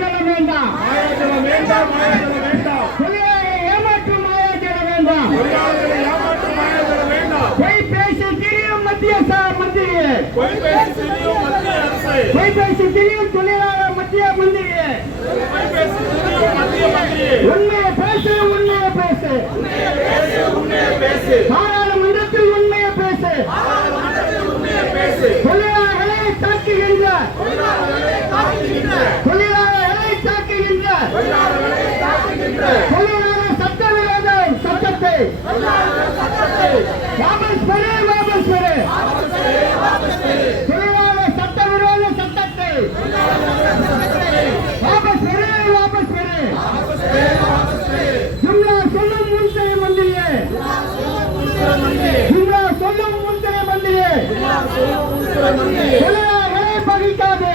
மாயாஜலம் வேண்டாம். மாயாஜலம் வேண்டாம் மாயாஜலம் வேண்டாம். தொழிலாளரை ஏமாற்றும் மாயாஜலம் வேண்டாம். தொழிலாளர்களை ஏமாற்றும் மாயாஜலம் வேண்டாம். பொய் பேசி திரியும் மத்திய ச- மந்திரியே. பொய் பேசி தெரியும் மத்திய அரசு. பொய் பேசி திரியும் தொழிலாளர் மத்திய மந்திரியே. பொய் பேசி தெரியும் மத்திய மந்திரி உண்மையை பேசு உண்மையை பேசு. உண்மையை பேசு பாராளுமன்றத்தில் உண்மையை பேசு. உண்மையை பேசு. தொழிலாளர்களை தாக்குகின்ற தொழிலாளர் சட்டவிரோத சட்டத்தை வாபஸ் பெறு வாபஸ் பெறு. தொழிலாளர் சட்டவிரோத சட்டத்தை. வாபஸ் பெறு வாபஸ் பெறு. ஜும்லா சொல்லும் முன்திரை மந்திரியே ஜும்லா சொல்லும் முன்திரை மந்திரியே தொழிலாளர்களை பகிக்காதே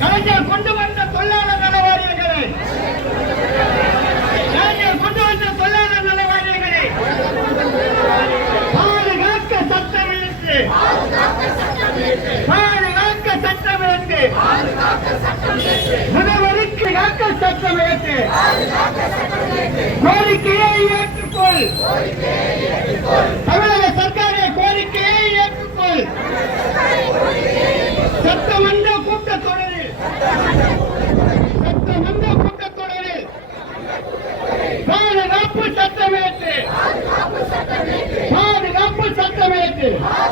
கலைஞர் கொண்டு வந்த தொழிலாளர் நல வாரியங்களை கலைஞர் கொண்டு வந்த தொழிலாளர் நல வாரியங்களை பாதுகாக்க சட்டம் இருக்கு. பாதுகாக்க சட்டம் இருக்கு. முதல்வருக்கு காக்க சட்டம் இருக்கு. கோரிக்கையை ஏற்றுக்கொள். தமிழக কি